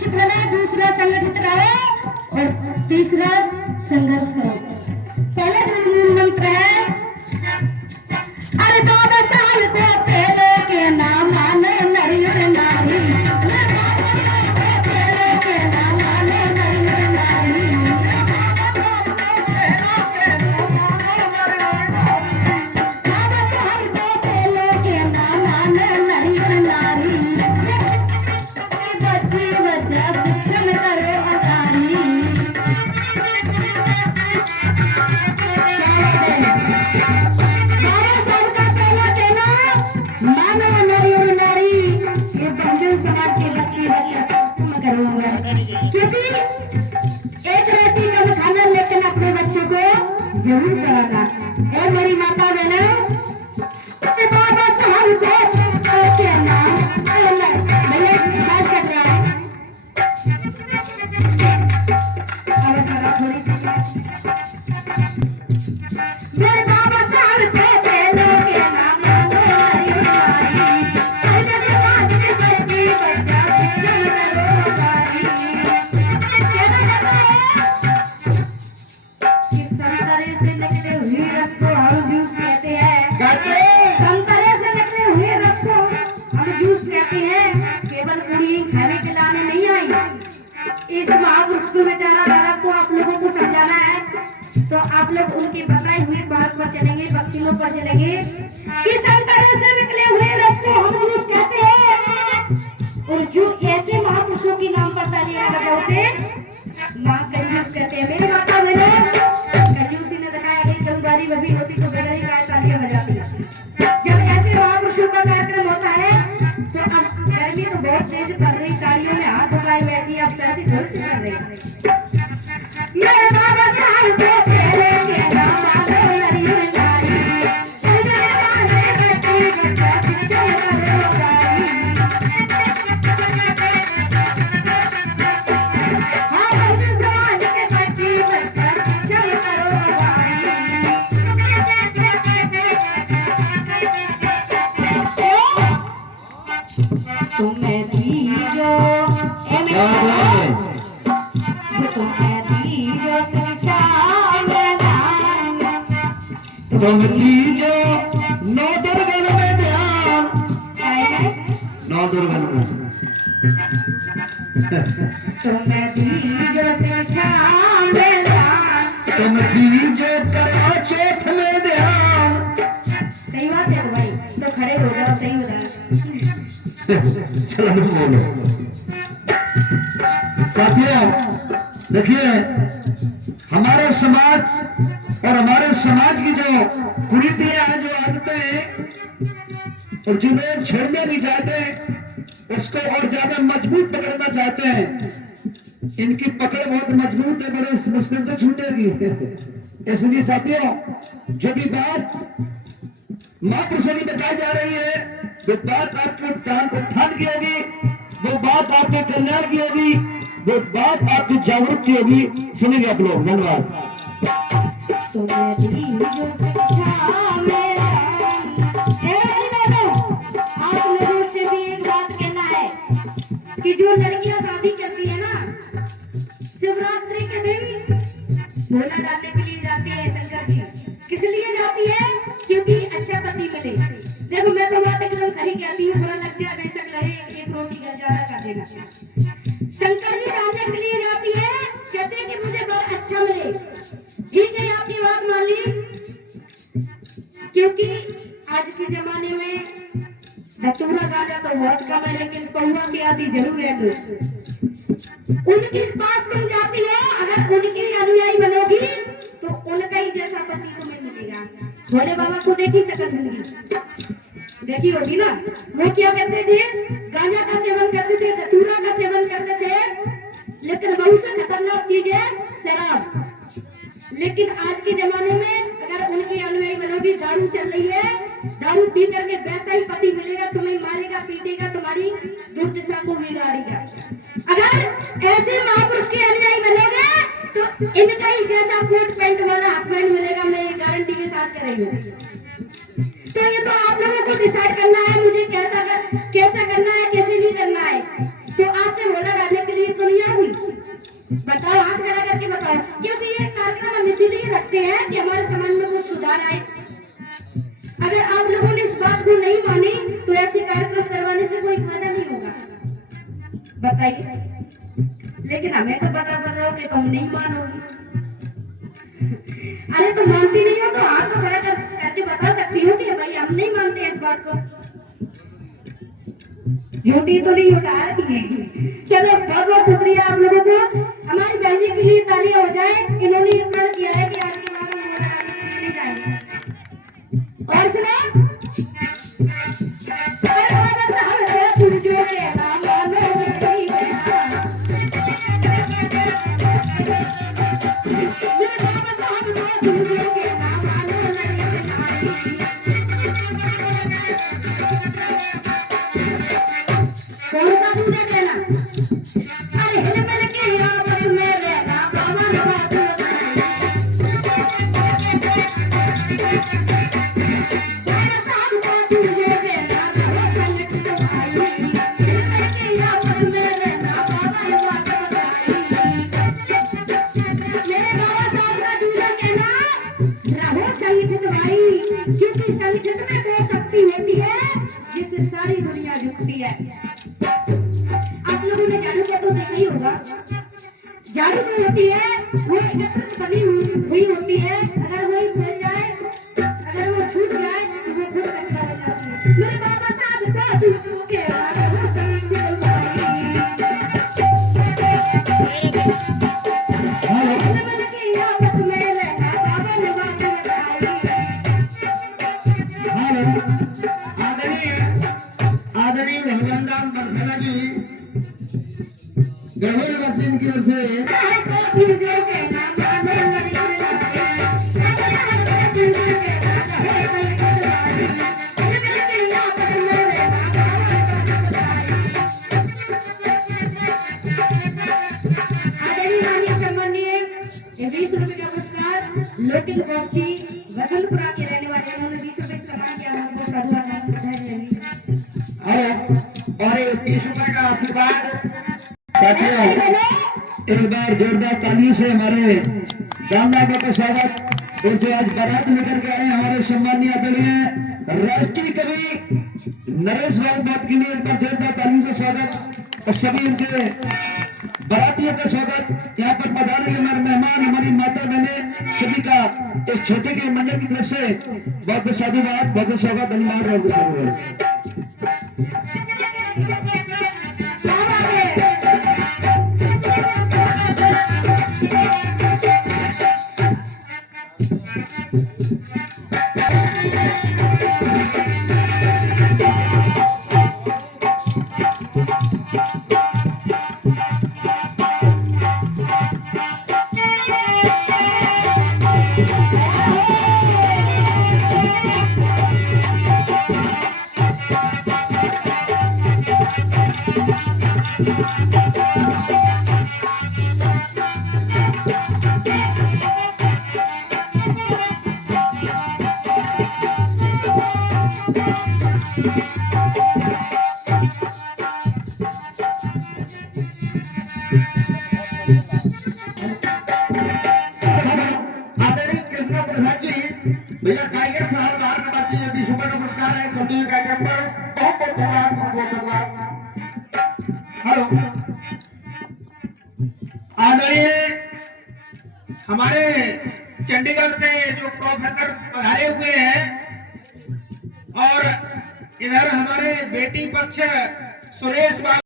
शिक्षित बने, दूसरा संगठित रहे और तीसरा संघर्ष करो। पहला जो मूल मंत्र है, अरे 12 साल को पहले के नाम माने नरी और नारी, क्योंकि एक रोटी कम खाना लेकिन अपने बच्चों को जरूर कराना। और मेरी माता बहनों, बाबा साहब के नाम भैया पास कर रहा है। मेरे बाबा साहब के नाम तो आप लोग उनकी बताई हुई बात पर चलेंगे, बच्चियों पर चलेंगे कि संतरे से निकले हुए रस को हम जूस कहते हैं। और जो ऐसे महापुरुषों की नाम पड़ता लिया गया उसे माँ कंजूस कहते हैं। मेरे माता बहनों, कंजूसी ने दिखाया गई कई बारी वही होती तो बगैर ही गाय तालियां बजाती। जब ऐसे महापुरुषों का कार्यक्रम होता है तो अब गर्मी तो बहुत तेज पड़ रही, साड़ियों में हाथ लगाए बैठी, अब सर्दी थोड़ी सी चल रही। मेरे बाबा साहब को पहले के नाम नरी नारी, समाज के बच्चे चल करो तुम्हें दीजो तुम लीजो नौ दुर्गन में ध्यान, नौ दुर्गन में तुम दीजो करो चौथ में ध्यान। सही बात है भाई, तो खड़े हो जाओ, सही हो जाओ। चलो बोलो साथियों, देखिए हमारा समाज और हमारे समाज की जो कुरीतियां हैं, जो आदतें हैं, और जो लोग छोड़ना नहीं चाहते, उसको और ज्यादा मजबूत पकड़ना चाहते हैं, इनकी पकड़ बहुत मजबूत है, बड़े मुश्किल से छूटेगी। इसलिए साथियों, जो भी बात महापुरुषों की बताई जा रही है, वो बात आपके उत्थान की होगी, वो बात आपके कल्याण की होगी, वो बात आपकी जागरूक की होगी। सुनेंगे आप लोग। धन्यवाद। आप लोगों से भी एक बात कहना है कि जो लड़कियां शादी करती है ना, शिवरात्रि के दिन भोला डालने के लिए जाती है शंकर जी। किस लिए जाती है? क्योंकि अच्छा पति मिले। देखो मैं तो बात एकदम खरी कहती हूँ, बुरा लग जाए बेशक लगे, एक रोटी का गुजारा कर देना। शंकर जी डालने के लिए जाती है, कहते हैं कि मुझे बर अच्छा मिले। ठीक है, आपकी बात मान ली, क्योंकि आज के जमाने में धतूरा गाजा तो बहुत कम है, लेकिन पहुआ की आती जरूर है। उनके पास तुम जाती है, अगर उनकी अनुयायी बनोगी तो उनका ही जैसा पति तुम्हें मिलेगा। भोले बाबा को देखी सकल होगी, देखी होगी ना। वो क्या करते थे? गांजा का सेवन करते थे, धतूरा का सेवन करते थे, लेकिन बहुत से खतरनाक चीज है शराब। लेकिन आज के जमाने में अगर उनकी अनुयायी बनोगी, दारू चल रही है, दारू पी करके वैसा ही पति मिलेगा, तुम्हें मारेगा, पीटेगा, तुम्हारी दुर्दशा को बिगाड़ेगा। अगर ऐसे महापुरुष के अनुयायी बनोगे तो इनका ही जैसा कोट पैंट वाला हस्बैंड मिलेगा, मैं ये गारंटी के साथ कह रही हूँ। तो ये तो आप लोगों को डिसाइड करना है, मुझे कैसा करना है, कैसे नहीं करना है। तो आज से भोला डालने के लिए बताओ, हाथ खड़ा करके बताओ। क्योंकि ये कार्यक्रम हम इसीलिए रखते हैं कि हमारे समाज में कुछ सुधार आए। अगर आप लोगों ने इस बात को नहीं मानी तो ऐसे कार्यक्रम करवाने से कोई फायदा नहीं होगा, बताइए। लेकिन हमें तो पता पड़ रहा हो कि तुम नहीं मानोगी। अरे तुम मानती नहीं हो तो हाथ तो खड़ा करके बता सकती हो कि भाई हम नहीं मानते इस बात को। झूठी तो नहीं उठा रही है। चलो बहुत बहुत शुक्रिया आप लोगों को। हमारी बहनी के लिए तालियां हो जाए। इन्होंने प्रण किया है कि आपके बाद में मोटर गाड़ी नहीं जाएगी। और सुनो, कौन सा दूध है लेना? अरे हिलमिल के आपस में रहना बाबा नवाज क्योंकि संगठन में वो शक्ति होती है जिससे सारी दुनिया झुकती है। आप लोगों ने जादू का तो देखा ही होगा। जादू जो होती है वो एकत्र बनी हुई होती है। अगर वही फैल जाए, अगर वो छूट जाए तो वो खुद कचरा हो जाती है। मेरे बाबा साहब को के आदरणीय भगवानदास बरसाना जी गहवर वसीम की ओर से लोटी पहुंची वसंतपुरा के रहने वाले उन्होंने 20 रुपए सम्मान किया। हमको और 30 रुपए का आशीर्वाद। साथियों, एक बार जोरदार तालियों से हमारे दामदादों का स्वागत। और जो आज बारात लेकर के आए हमारे सम्मानीय आदरणीय राष्ट्रीय कवि नरेश बाबू बात के लिए एक बार जोरदार तालियों से स्वागत। और सभी उनके बारातियों का स्वागत। यहाँ पर पधारे हमारे मेहमान, हमारी माता बहने सभी का इस छोटे के मंडल की तरफ से बहुत बहुत साधुवाद, बहुत बहुत स्वागत, धन्यवाद। भैया टाइगर साहब लाहौर निवासी 20 रुपए का पुरस्कार है। संतोष कार्यक्रम पर बहुत बहुत धन्यवाद, बहुत बहुत शुक्रिया। हेलो, आदरणीय हमारे चंडीगढ़ से जो प्रोफेसर पधारे हुए हैं और इधर हमारे बेटी पक्ष सुरेश बाबू